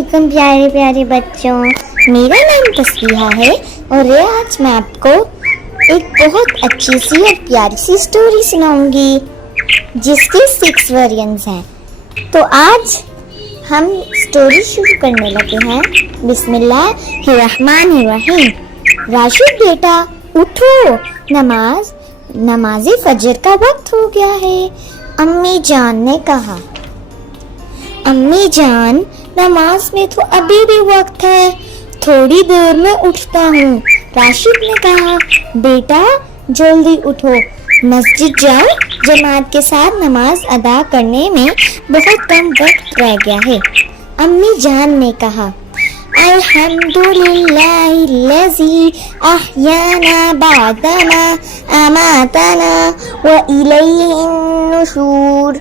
वालेकुम प्यारे प्यारे बच्चों, मेरा नाम तस्बीहा है और आज मैं आपको एक बहुत अच्छी सी और प्यारी सी स्टोरी सुनाऊंगी जिसके 6 वेरिएंट्स हैं। तो आज हम स्टोरी शुरू करने लगे हैं। बिस्मिल्लाहिर्रहमानिर्रहीम। राशिद बेटा उठो, नमाज़े फजर का वक्त हो गया है, अम्मी जान ने कहा। अम्मी जान, नमाज में तो अभी भी वक्त है, थोड़ी देर में उठता हूँ। राशिद ने कहा, बेटा जल्दी उठो, मस्जिद जाओ, जमात के साथ नमाज अदा करने में बहुत कम वक्त रह गया है। अम्मी जान ने कहा, अल्हम्दुलिल्लाहिल्लज़ी अहयाना बअदमा अमातना व इलैहिन नुशूर।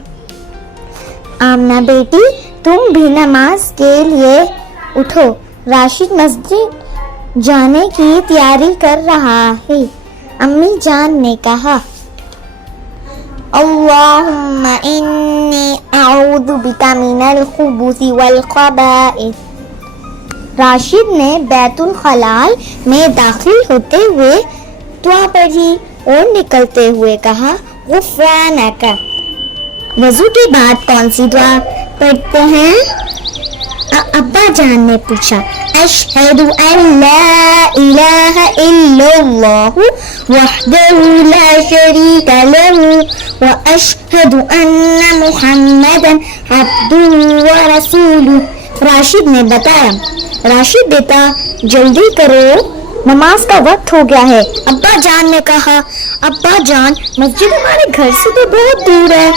आमना बेटी, तुम भी नमाज के लिए उठो, राशिद मस्जिद जाने की तैयारी कर रहा है। अम्मी जान ने कहा, अल्लाहुम्मा इन्नी अऊज़ु बिका मिनल खुबूसी वल खबाइस। राशिद ने बैतुल खलाल में दाखिल होते हुए दुआ पढ़ी और निकलते हुए कहा, गुफ़रानका। वज़ू के बाद कौन सी दुआ पढ़ते हैं? अब्बा जान ने पूछा। अशहदु अल्ला इलाहा इल्लल्लाहु वहदहु ला शरीका लहु व अशहदु अन्ना मुहम्मदन अब्दुहु व रसूलुहु। राशिद ने बताया। राशिद बेटा जल्दी करो, नमाज का वक्त हो गया है। अब्बा जान ने कहा, अब्बा जान मस्जिद हमारे घर से तो बहुत दूर है,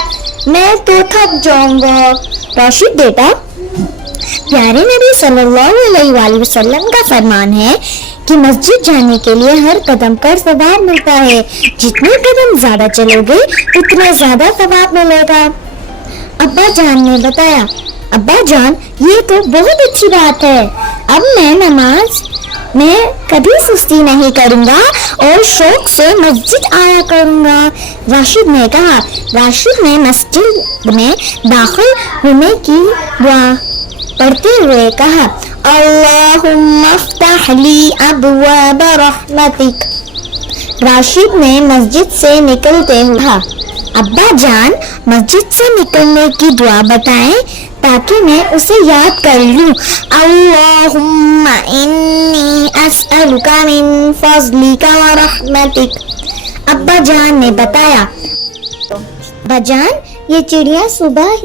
मैं तो थक जाऊंगा। राशिद बेटा, प्यारे नबी सल्लल्लाहु अलैहि वसल्लम का फरमान है कि मस्जिद जाने के लिए हर कदम पर सवाब मिलता है, जितने कदम ज्यादा चलोगे उतना ज्यादा सवाब मिलेगा। अब्बा जान ने बताया। अब्बा जान, ये तो बहुत अच्छी बात है, अब मैं नमाज में कभी सुस्ती नहीं करूंगा और शौक से मस्जिद आया करूंगा। राशिद ने कहा। राशिद ने मस्जिद में दाखिल होने की दुआ पढ़ते हुए कहा, अल्लाहुम्मा अफ्तह ली अबवाब रहमतिक। राशिद ने मस्जिद से निकलते हुए कहा, अब्बा जान मस्जिद से निकलने की दुआ बताएं ताकि मैं उसे याद कर लूं। अल्लाहुम्मा इन्नी अस्अलुका मिन फज़लिका व रहमतिक। अब्बा जान ने बताया। अब्बा जान, ये चिड़िया सुबह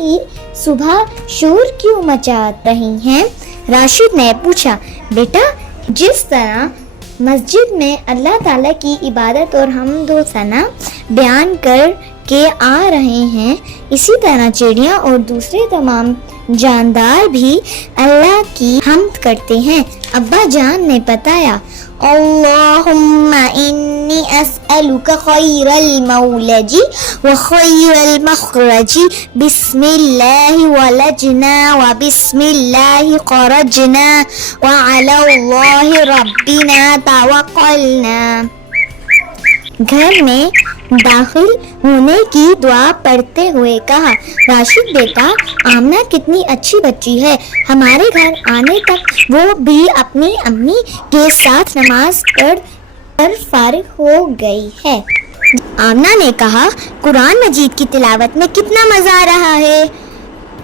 शोर क्यों मचा रही हैं? राशिद ने पूछा। बेटा, जिस तरह मस्जिद में अल्लाह ताला की इबादत और हम्द व सना बयान कर के आ रहे हैं, इसी तरह चिड़िया और दूसरे तमाम जानदार भी अल्लाह की हम्द करते हैं। अब्बा जान ने बताया। अल्लाहुम्मा इन्नी अस्अलुका खैरल मौलजी व खैरल मखरजी, बिस्मिल्लाहि वलजना व बिस्मिल्लाहि खरजना व अलाल्लाहि रब्बिना तवक्कलना। घर में दाखिल होने की दुआ पढ़ते हुए कहा, राशिद बेटा, आमना कितनी अच्छी बच्ची है, हमारे घर आने तक वो भी अपनी अम्मी के साथ नमाज पढ़ फारिग हो गई है। आमना ने कहा, कुरान मजीद की तिलावत में कितना मजा आ रहा है।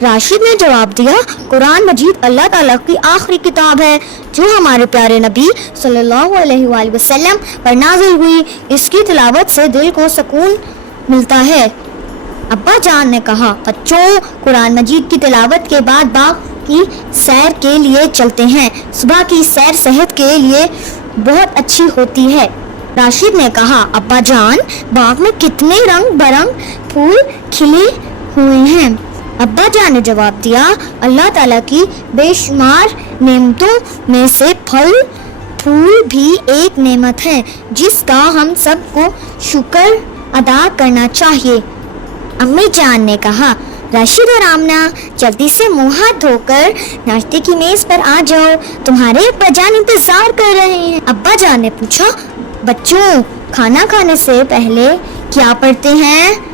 राशिद ने जवाब दिया, कुरान मजीद अल्लाह ताला की आखिरी किताब है जो हमारे प्यारे नबी सल्लल्लाहु अलैहि वसल्लम पर नाज़िल हुई, इसकी तिलावत से दिल को सुकून मिलता है। अब्बा जान ने कहा, बच्चों, कुरान मजीद की तिलावत के बाद बाग की सैर के लिए चलते हैं, सुबह की सैर सेहत के लिए बहुत अच्छी होती है। राशिद ने कहा, अब्बा जान, बाग में कितने रंग बिरंग फूल खिले हुए हैं। अब्बा जान ने जवाब दिया, अल्लाह ताला की बेशुमार नेमतों में से फल फूल भी एक नेमत है जिसका हम सबको शुक्र अदा करना चाहिए। अम्मी जान ने कहा, राशिद और आमना, जल्दी से मुंह हाथ धोकर नाश्ते की मेज पर आ जाओ, तुम्हारे अब्बा जान इंतजार कर रहे हैं। अब्बा जान ने पूछा, बच्चों, खाना खाने से पहले क्या पढ़ते हैं?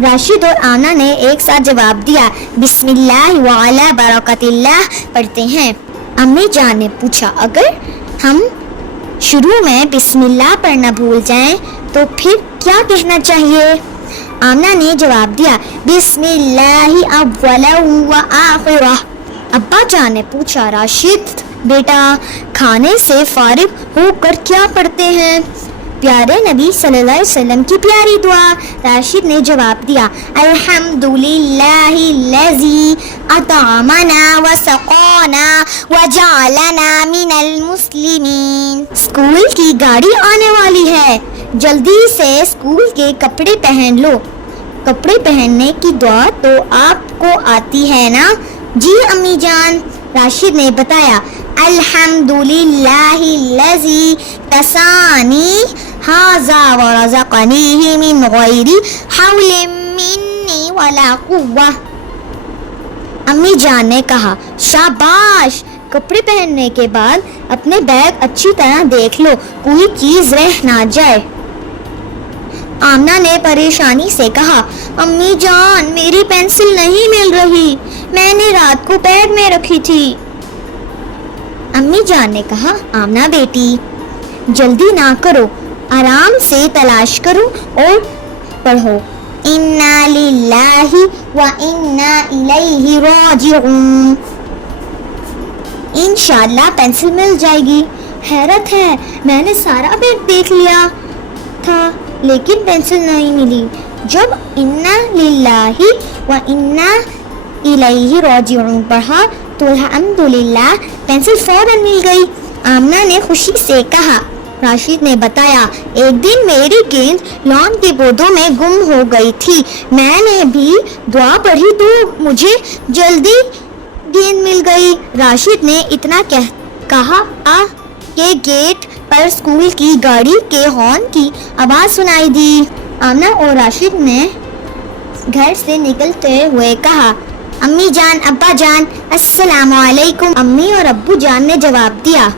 राशिद और आमना ने एक साथ जवाब दिया, बिस्मिल्लाह व अला बरकतिल्लाह पढ़ते हैं। अम्मी जान ने पूछा, अगर हम शुरू में बिस्मिल्लाह पढ़ना भूल जाएं तो फिर क्या कहना चाहिए? आमना ने जवाब दिया, बिस्मिल्लाहि अव्वलहु व आखिरह। अब्बा जान ने पूछा, राशिद बेटा खाने से फारिग होकर क्या पढ़ते हैं? प्यारे नबी सल्लल्लाहु अलैहि वसल्लम की प्यारी दुआ। राशिद ने जवाब दिया, अल्हम्दुलिल्लाहिल्लज़ी अतअमना व सक़ाना व जअलना मिनल मुस्लिमीन। स्कूल की गाड़ी आने वाली है, जल्दी से स्कूल के कपड़े पहन लो। कपड़े पहनने की दुआ तो आपको आती है ना? जी अम्मी जान, राशिद ने बताया, अल्हम्दुलिल्लाहिल्लज़ी कसानी हाज़ा व रज़क़नीही मिन गैरि हौलिन मिन्नी वला कुव्वा। अम्मी जान ने कहा, शाबाश। कपड़े पहनने के बाद अपने बैग अच्छी तरह देख लो, कोई चीज रह ना जाए। आमना ने परेशानी से कहा, अम्मी जान मेरी पेंसिल नहीं मिल रही, मैंने रात को बैग में रखी थी। अम्मी जान ने कहा, आमना बेटी जल्दी ना करो, आराम से तलाश करो और पढ़ो, इन्ना लिल्लाहि व इन्ना इलैहि राजिऊन। इंशाल्लाह पेंसिल मिल जाएगी। हैरत है, मैंने सारा बैग देख लिया था लेकिन पेंसिल नहीं मिली। जब इन्ना लिल्लाहि व इन्ना इलैहि राजिऊन पढ़ा तो अल्हम्दुलिल्लाह पेंसिल फौरन मिल गई। आमना ने खुशी से कहा। राशिद ने बताया, एक दिन मेरी गेंद लॉन के पौधों में गुम हो गई थी, मैंने भी दुआ पढ़ी तो मुझे जल्दी गेंद मिल गई। राशिद ने इतना कहा कि गेट पर स्कूल की गाड़ी के हॉर्न की आवाज सुनाई दी। आमना और राशिद ने घर से निकलते हुए कहा, अम्मी जान अब्बा जान अस्सलामु अलैकुम। अम्मी और अब्बू जान ने जवाब दिया,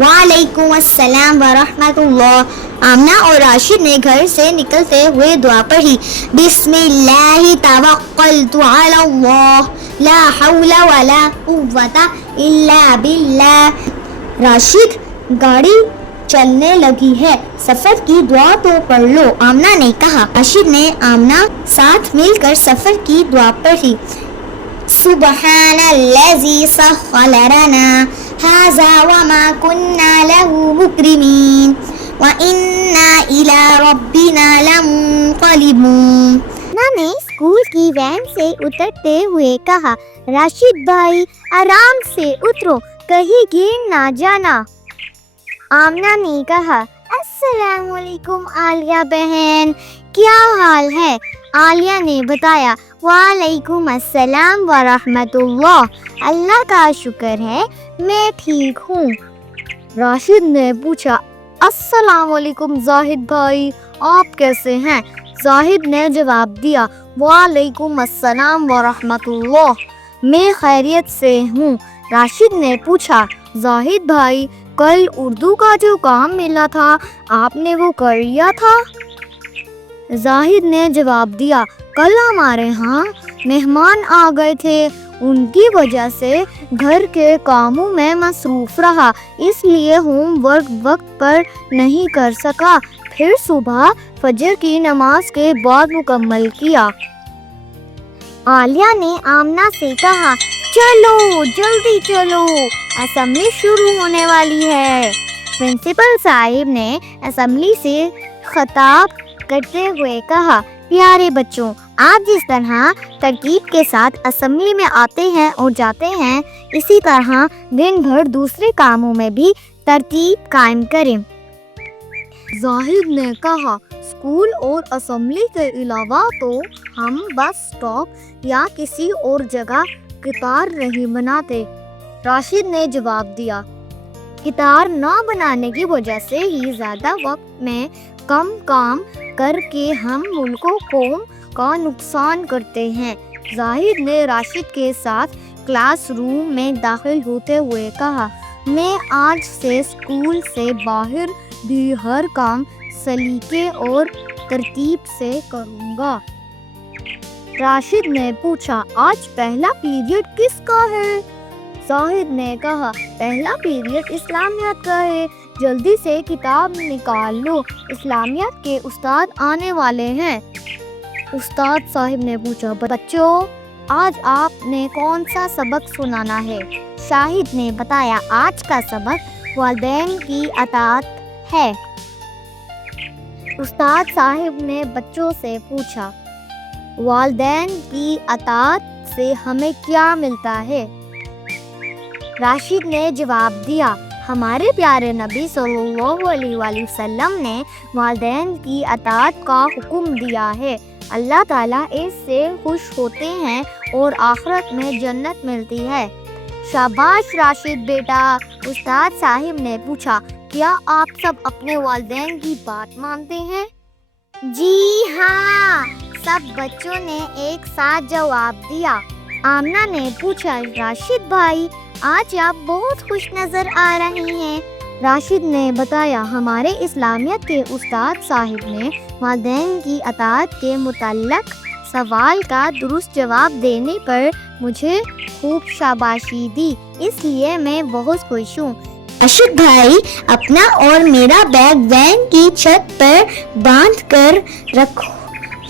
वालेकुम अस्सलाम व रहमतुल्लाह। आमना और राशिद ने घर से निकलते हुए दुआ पढ़ी, बिस्मिल्लाहि तवक्कलतु अलल्लाह ला हौला वला कुव्वता इल्ला बिल्लाह। राशिद गाड़ी चलने लगी है, सफर की दुआ तो पढ़ लो, आमना ने कहा। राशिद ने आमना साथ मिलकर सफर की दुआ पढ़ी, सुब्हानल्लज़ी सख़्ख़र लना हाज़ा व मा कुन्ना लहू मुक़रिनीन व इन्ना इला रब्बिना लमुन्क़लिबून। ने स्कूल की वैन से उतरते हुए कहा, राशिद भाई आराम से उतरो, कहीं गिर ना जाना। आमना ने कहा, अस्सलामु अलैकुम आलिया बहन, क्या हाल है? आलिया ने बताया, वालेकुम अस्सलाम व रहमतुल्लाह, अल्लाह का शुक्र है मैं ठीक हूँ। राशिद ने पूछा, अस्सलामु अलैकुम जाहिद भाई, आप कैसे हैं? जाहिद ने जवाब दिया, वालेकुम अस्सलाम व रहमतुल्लाह, मैं खैरियत से हूँ। राशिद ने पूछा, जाहिद भाई कल उर्दू का जो काम मिला था आपने वो कर लिया था? जाहिद ने जवाब दिया, कल हमारे यहाँ मेहमान आ गए थे, उनकी वजह से घर के कामों में मसरूफ रहा, इसलिए होमवर्क वक्त पर नहीं कर सका, फिर सुबह फजर की नमाज के बाद मुकम्मल किया। आलिया ने आमना से कहा, चलो जल्दी चलो, असेंबली शुरू होने वाली है। प्रिंसिपल साहिब ने असेंबली से खिताब करते हुए कहा, प्यारे बच्चों, आप जिस तरह तरतीब के साथ असेंबली में आते हैं और जाते हैं, इसी तरह दिन भर दूसरे कामों में भी तरतीब कायम करें। जाहिद ने कहा, स्कूल और असेंबली के अलावा तो हम बस स्टॉप या किसी और जगह कितार नहीं बनाते। राशिद ने जवाब दिया, कितार न बनाने की वजह से ही ज़्यादा वक्त में कम काम करके हम मुल्कों कौम का नुकसान करते हैं। जाहिद ने राशिद के साथ क्लास रूम में दाखिल होते हुए कहा, मैं आज से स्कूल से बाहर भी हर काम सलीके और तरतीब से करूँगा। راشد نے پوچھا آج پہلا پیریڈ کس کا ہے؟ زاہد نے کہا پہلا پیریڈ اسلامیات کا ہے، جلدی سے کتاب نکال لو، اسلامیات کے استاد آنے والے ہیں۔ استاد صاحب نے پوچھا بچوں آج آپ نے کون سا سبق سنانا ہے؟ شاہد نے بتایا آج کا سبق والدین کی اطاعت ہے۔ استاد صاحب نے بچوں سے پوچھا والدین کی اطاعت سے ہمیں کیا ملتا ہے؟ راشد نے جواب دیا ہمارے پیارے نبی صلی اللہ علیہ وآلہ وسلم نے والدین کی اطاعت کا حکم دیا ہے، اللہ تعالیٰ اس سے خوش ہوتے ہیں اور آخرت میں جنت ملتی ہے۔ شاباش راشد بیٹا، استاد صاحب نے پوچھا کیا آپ سب اپنے والدین کی بات مانتے ہیں؟ جی ہاں، سب بچوں نے ایک ساتھ جواب دیا۔ آمنہ نے پوچھا راشد بھائی آج آپ بہت خوش نظر آ رہے ہیں۔ راشد نے بتایا ہمارے اسلامیات کے استاد صاحب نے والدین کی اطاعت کے متعلق سوال کا درست جواب دینے پر مجھے خوب شاباشی دی، اس لیے میں بہت خوش ہوں۔ راشد بھائی اپنا اور میرا بیگ وین کی چھت پر باندھ کر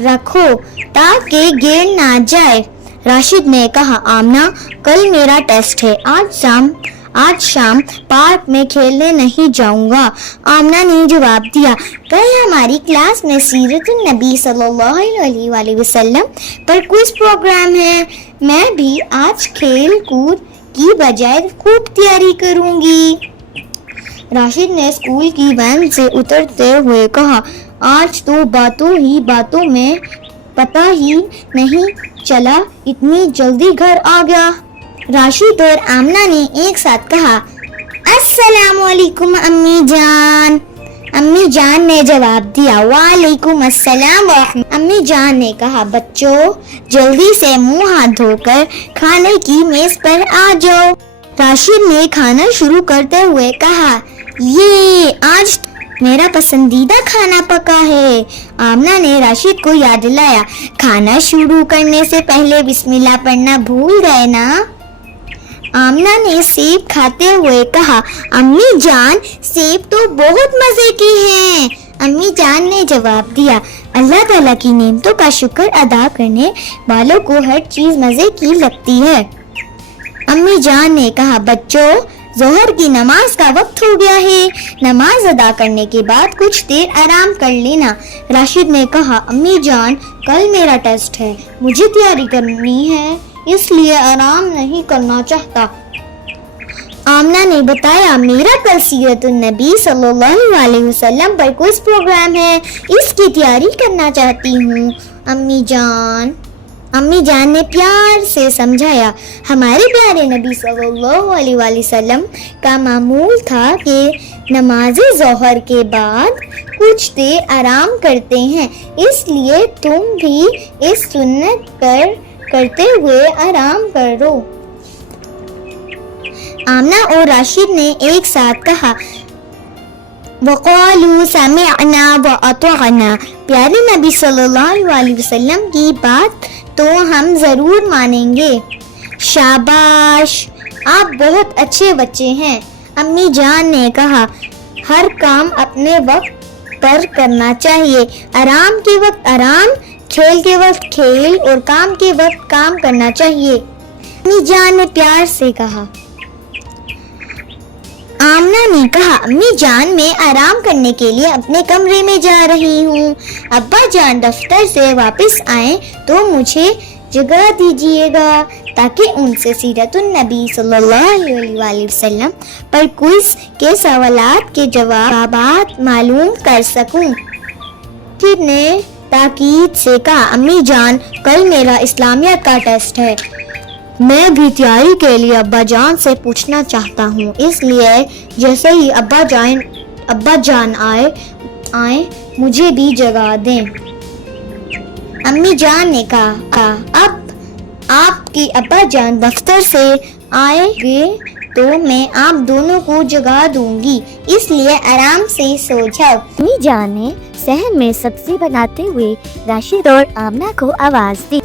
رکھو تاکہ گر نہ جائے۔ راشد نے کہا آمنہ کل میرا ٹیسٹ ہے، آج شام پارک میں کھیلنے نہیں جاؤں گا۔ آمنہ نے جواب دیا کل ہماری کلاس میں سیرت النبی صلی اللہ علیہ وآلہ وسلم پر کوئز پروگرام ہے، میں بھی آج کھیل کود کی بجائے خوب تیاری کروں گی۔ راشد نے اسکول کی وین سے اترتے ہوئے کہا آج تو باتوں میں پتہ ہی نہیں چلا اتنی جلدی گھر آ گیا۔ راشد اور آمنہ نے ایک ساتھ کہا السلام علیکم امی جان۔ امی جان نے جواب دیا وعلیکم السلام ورحمۃ۔ امی جان نے کہا بچوں جلدی سے منہ ہاتھ دھو کر کھانے کی میز پر آ جاؤ۔ راشد نے کھانا شروع کرتے ہوئے کہا یہ آج میرا پسندیدہ کھانا پکا ہے۔ آمنہ نے راشد کو یاد دلایا کھانا شروع کرنے سے پہلے بسم اللہ پڑھنا بھول گئے نا۔ آمنہ نے سیب کھاتے ہوئے کہا امی جان سیب تو بہت مزے کے ہیں۔ امی جان نے جواب دیا اللہ تعالیٰ کی نعمتوں کا شکر ادا کرنے والوں کو ہر چیز مزے کی لگتی ہے۔ امی جان نے کہا بچوں ظہر کی نماز کا وقت ہو گیا ہے، نماز ادا کرنے کے بعد کچھ دیر آرام کر لینا۔ راشد نے کہا امی جان کل میرا ٹیسٹ ہے، مجھے تیاری کرنی ہے اس لیے آرام نہیں کرنا چاہتا۔ آمنہ نے بتایا میرا کل سیرت النبی صلی اللہ علیہ وسلم پر کوئز پروگرام ہے، اس کی تیاری کرنا چاہتی ہوں امی جان۔ امی جان نے پیار سے سمجھایا ہمارے پیارے نبی صلی اللہ علیہ وآلہ وسلم کا معمول تھا کہ نماز ظہر کے بعد کچھ دیر آرام کرتے ہیں، اس لیے تم بھی اس سنت پر کرتے ہوئے آرام کرو۔ آمنہ اور راشد نے ایک ساتھ کہا وَقَالُوا سَمِعْنَا وَأَطَعْنَا، پیارے نبی صلی اللہ علیہ وسلم کی بات تو ہم ضرور مانیں گے۔ شاباش آپ بہت اچھے بچے ہیں۔ امی جان نے کہا ہر کام اپنے وقت پر کرنا چاہیے، آرام کے وقت آرام، کھیل کے وقت کھیل اور کام کے وقت کام کرنا چاہیے، امی جان نے پیار سے کہا۔ آمنہ نے کہا امی جان میں آرام کرنے کے لیے اپنے کمرے میں جا رہی ہوں، ابا جان دفتر سے واپس آئیں تو مجھے جگہ دیجیے گا تاکہ ان سے سیرت النبی صلی اللہ علیہ وآلہ وسلم پر کوئز کے سوالات کے جوابات معلوم کر سکوں۔ پھر نے تاکید سے کہا امی جان کل میرا اسلامیات کا ٹیسٹ ہے، میں بھی تیاری کے لیے ابا جان سے پوچھنا چاہتا ہوں، اس لیے جیسے ہی ابا جان آئے مجھے بھی جگہ دیں۔ امی جان نے کہا اب آپ کی ابا جان دفتر سے آئیں گے تو میں آپ دونوں کو جگہ دوں گی، اس لیے آرام سے سو جاؤ۔ امی جان نے صحن میں سبزی بناتے ہوئے راشد اور آمنہ کو آواز دی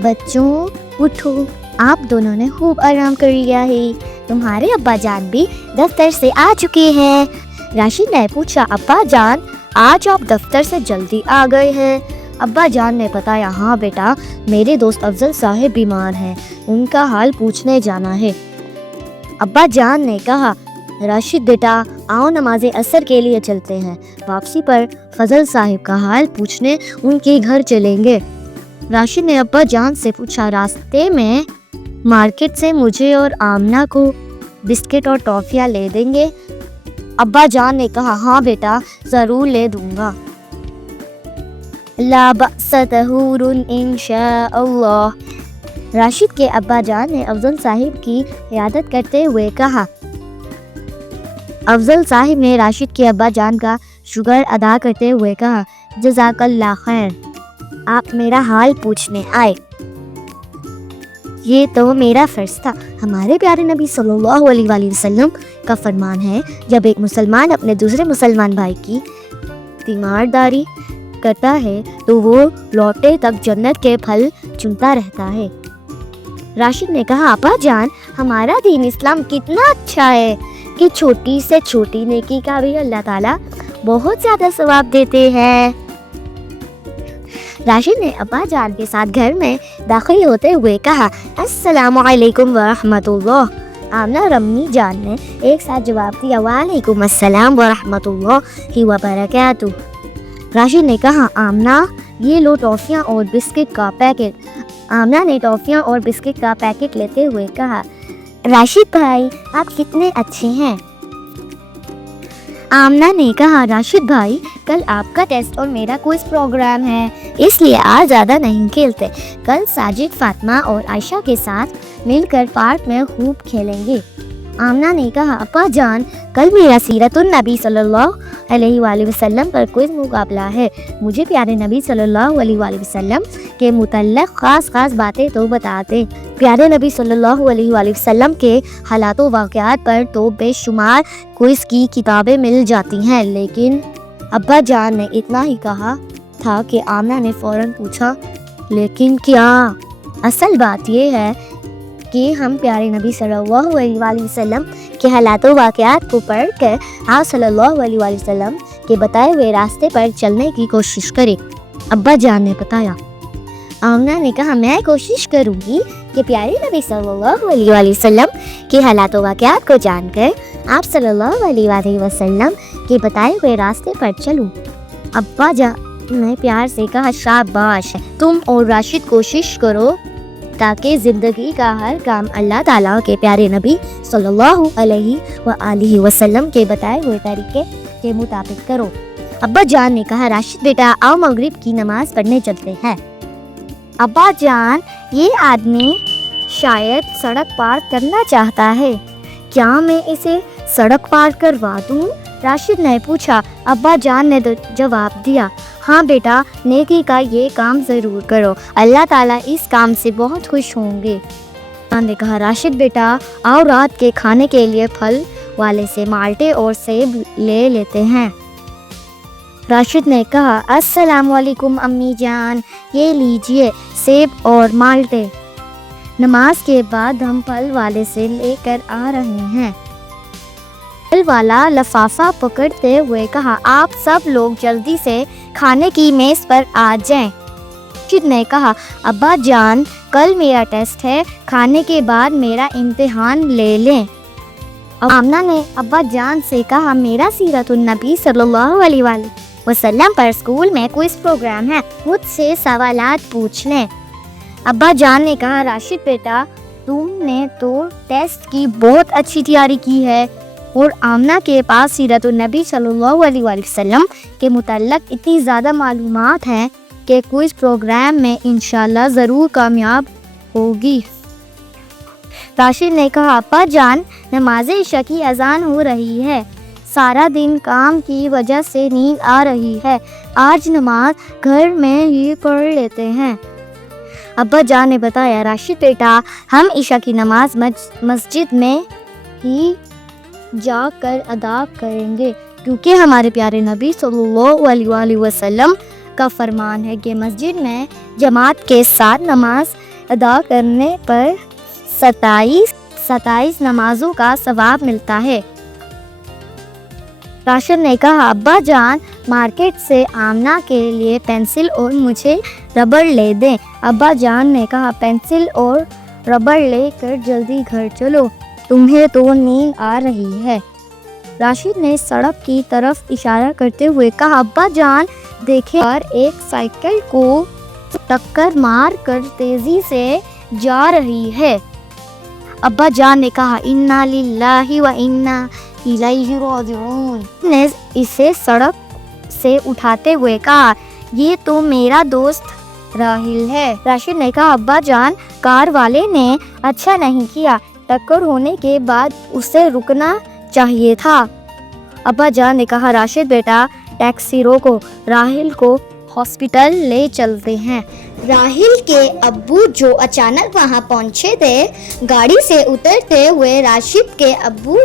बच्चों उठो, आप दोनों ने खूब आराम कर लिया है, तुम्हारे अब्बा जान भी दफ्तर से आ चुके हैं। राशिद ने पूछा, अब्बा जान आज आप दफ्तर से जल्दी आ गए हैं? अब्बा जान ने बताया, हाँ बेटा, मेरे दोस्त अफजल साहब बीमार हैं, उनका हाल पूछने जाना है। अब्बा जान ने कहा, राशिद बेटा आओ नमाज असर के लिए चलते हैं, वापसी पर फजल साहिब का हाल पूछने उनके घर चलेंगे। राशिद ने अब्बा जान से पूछा, रास्ते में मार्केट से मुझे और आमना को बिस्किट और टॉफियाँ ले देंगे? अब्बा जान ने कहा, हाँ बेटा ज़रूर ले दूंगा। ला बअस तहूरुन इंशाअल्लाह। राशिद के अब्बा जान ने अफजल साहिब की इयादत करते हुए कहा। अफजल साहिब ने राशिद के अब्बा जान का शुक्र अदा करते हुए कहा, जज़ाकल्लाह खैर, आप मेरा हाल पूछने आए, ये तो मेरा फ़र्ज़ था। हमारे प्यारे नबी सल्लल्लाहु अलैहि वसल्लम का फरमान है, जब एक मुसलमान अपने दूसरे मुसलमान भाई की तीमारदारी करता है तो वो लौटे तक जन्नत के फल चुनता रहता है। राशिद ने कहा, अब्बा जान हमारा दीन इस्लाम कितना अच्छा है कि छोटी से छोटी नेकी का भी अल्लाह ताला बहुत ज़्यादा सवाब देते हैं। राशिद ने अब्बा जान के साथ घर में दाखिल होते हुए कहा, अस्सलामु अलैकुम व रहमतुल्लाह। आमना रम्मी जान ने एक साथ जवाब दिया, वालेकुम अस्सलाम व रहमतुल्लाहि व बरकातुहू। राशिद ने कहा, आमना ये लो टॉफ़ियाँ और बिस्किट का पैकेट। आमना ने टॉफ़ियाँ और बिस्किट का पैकेट लेते हुए कहा, राशिद भाई आप कितने अच्छे हैं। आमना ने कहा, राशिद भाई कल आपका टेस्ट और मेरा क्विज प्रोग्राम है, इसलिए आज ज़्यादा नहीं खेलते। कल साजिद, फातिमा और आयशा के साथ मिलकर पार्क में खूब खेलेंगे। आमना ने कहा, अब्बा जान कल मेरा सीरतुन नबी सल्लल्लाहु अलैहि वसल्लम पर क्विज मुकाबला है, मुझे प्यारे नबी सल्लल्लाहु अलैहि वसल्लम के मुतल्लिक़ ख़ास बातें तो बताते। प्यारे नबी सल्लल्लाहु अलैहि वसल्लम के हालात व वाक़यात पर तो बेशुमार क्विज की किताबें मिल जाती हैं, लेकिन अब्बा जान ने इतना ही कहा था कि आमना ने फ़ौरन पूछा, लेकिन क्या? असल बात यह है कि हम प्यारे नबी सल्लल्लाहु अलैहि वसल्लम के हालात व वाक़यात को पढ़ कर आप सल्लल्लाहु अलैहि वसल्लम के बताए हुए रास्ते पर चलने की कोशिश करें। अब्बा जान ने बताया। आमना ने कहा, मैं कोशिश करूँगी कि प्यारे नबी सल्लल्लाहु अलैहि वसल्लम के हालात व वाक़यात को जानकर आप सल्लल्लाहु अलैहि वसल्लम के बताए हुए रास्ते पर चलूँ। अब्बा जान ने प्यार से कहा, शाबाश, तुम और राशिद कोशिश करो ताकि ज़िंदगी का हर काम अल्लाह ताला के प्यारे नबी सल्लल्लाहु अलैहि वसल्लम के बताए हुए तरीके के मुताबिक करो। अब्बा जान ने कहा, राशिद बेटा आओ मगरिब की नमाज पढ़ने चलते हैं। अब्बा जान ये आदमी शायद सड़क पार करना चाहता है, क्या मैं इसे सड़क पार करवा दूँ? राशिद ने पूछा। अब्बा जान ने जवाब दिया, हाँ बेटा नेकी का ये काम ज़रूर करो, अल्लाह ताला इस काम से बहुत खुश होंगे। जान ने कहा, राशिद बेटा आओ रात के खाने के लिए फल वाले से माल्टे और सेब ले लेते हैं। राशिद ने कहा, अस्सलामु अलैकुम अम्मी जान, ये लीजिए सेब और माल्टे, नमाज के बाद हम फल वाले से लेकर आ रहे हैं। फल वाला लफाफा पकड़ते हुए कहा, आप सब लोग जल्दी से खाने की मेज़ पर आ जाएं। राशिद ने कहा, अब्बा जान कल मेरा टेस्ट है, खाने के बाद मेरा इम्तिहान ले लें। आमना ने अब्बा जान से कहा, मेरा सीरतुन नबी सल्लल्लाहु अलैहि वसल्लम पर स्कूल में क्विज प्रोग्राम है, मुझसे सवालात पूछ लें। अब्बा जान ने कहा, राशिद बेटा तुमने तो टेस्ट की बहुत अच्छी तैयारी की है और आमना के पास सीरतुन नबी सल्लल्लाहु अलैहि वसल्लम के मुतल्लिक़ इतनी ज़्यादा मालूमात हैं कि क्विज प्रोग्राम में इंशाल्लाह ज़रूर कामयाब होगी। राशिद ने कहा, अब्बा जान नमाज इशा की अजान हो रही है, सारा दिन काम की वजह से नींद आ रही है, आज नमाज घर में ही पढ़ लेते हैं। अब्बा जान ने बताया, राशिद बेटा हम इशा की नमाज मस्जिद में ही जाकर अदा करेंगे, क्योंकि हमारे प्यारे नबी सल्लल्लाहु अलैहि वसल्लम का फरमान है कि मस्जिद में जमात के साथ नमाज ادا کرنے پر 27 نمازوں کا ثواب ملتا ہے۔ راشد نے کہا ابا جان مارکیٹ سے آمنہ کے لیے پینسل اور مجھے ربڑ لے دیں۔ ابا جان نے کہا پینسل اور ربڑ لے کر جلدی گھر چلو، تمہیں تو نیند آ رہی ہے۔ راشد نے سڑک کی طرف اشارہ کرتے ہوئے کہا ابا جان دیکھیں، اور ایک سائیکل کو ٹکر مار کر تیزی سے جا رہی ہے۔ ابا جان نے کہا انا للہ و انا الیہ راجعون۔ نے اسے سڑک سے اٹھاتے ہوئے کہا یہ تو میرا دوست راحل ہے۔ راشد نے کہا ابا جان کار والے نے اچھا نہیں کیا، ٹکر ہونے کے بعد اسے رکنا چاہیے تھا۔ ابا جان نے کہا راشد بیٹا ٹیکسی روکو، راحل کو ہاسپٹل لے چلتے ہیں۔ راحل کے ابو جو اچانک وہاں پہنچے تھے، گاڑی سے اترتے ہوئے راشد کے ابو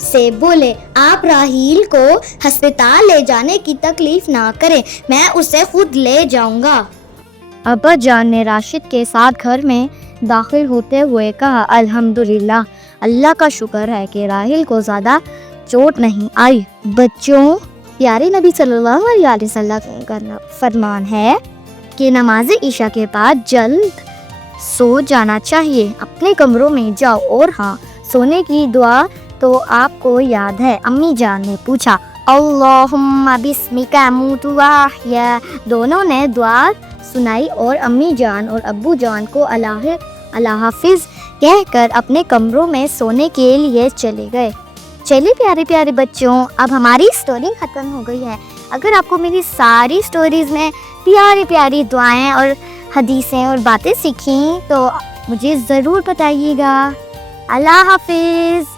سے بولے آپ راحیل کو ہسپتال لے جانے کی تکلیف نہ کریں، میں اسے خود لے جاؤں گا۔ ابا جان نے راشد کے ساتھ گھر میں داخل ہوتے ہوئے کہا الحمدللہ، اللہ کا شکر ہے کہ راحیل کو زیادہ چوٹ نہیں آئی۔ بچوں، پیارے نبی صلی اللہ علیہ وسلم کا فرمان ہے کہ نماز عشاء کے بعد جلد سو جانا چاہیے، اپنے کمروں میں جاؤ۔ اور ہاں، سونے کی دعا تو آپ کو یاد ہے؟ امی جان نے پوچھا اللہم بسمک اموت و احیا۔ دونوں نے دعا سنائی اور امی جان اور ابو جان کو اللہ حافظ کہہ کر اپنے کمروں میں سونے کے لیے چلے گئے۔ چلیے پیارے پیارے بچوں، اب ہماری سٹوری ختم ہو گئی ہے۔ اگر آپ کو میری ساری سٹوریز میں پیاری پیاری دعائیں اور حدیثیں اور باتیں سیکھیں تو مجھے ضرور بتائیے گا۔ اللہ حافظ۔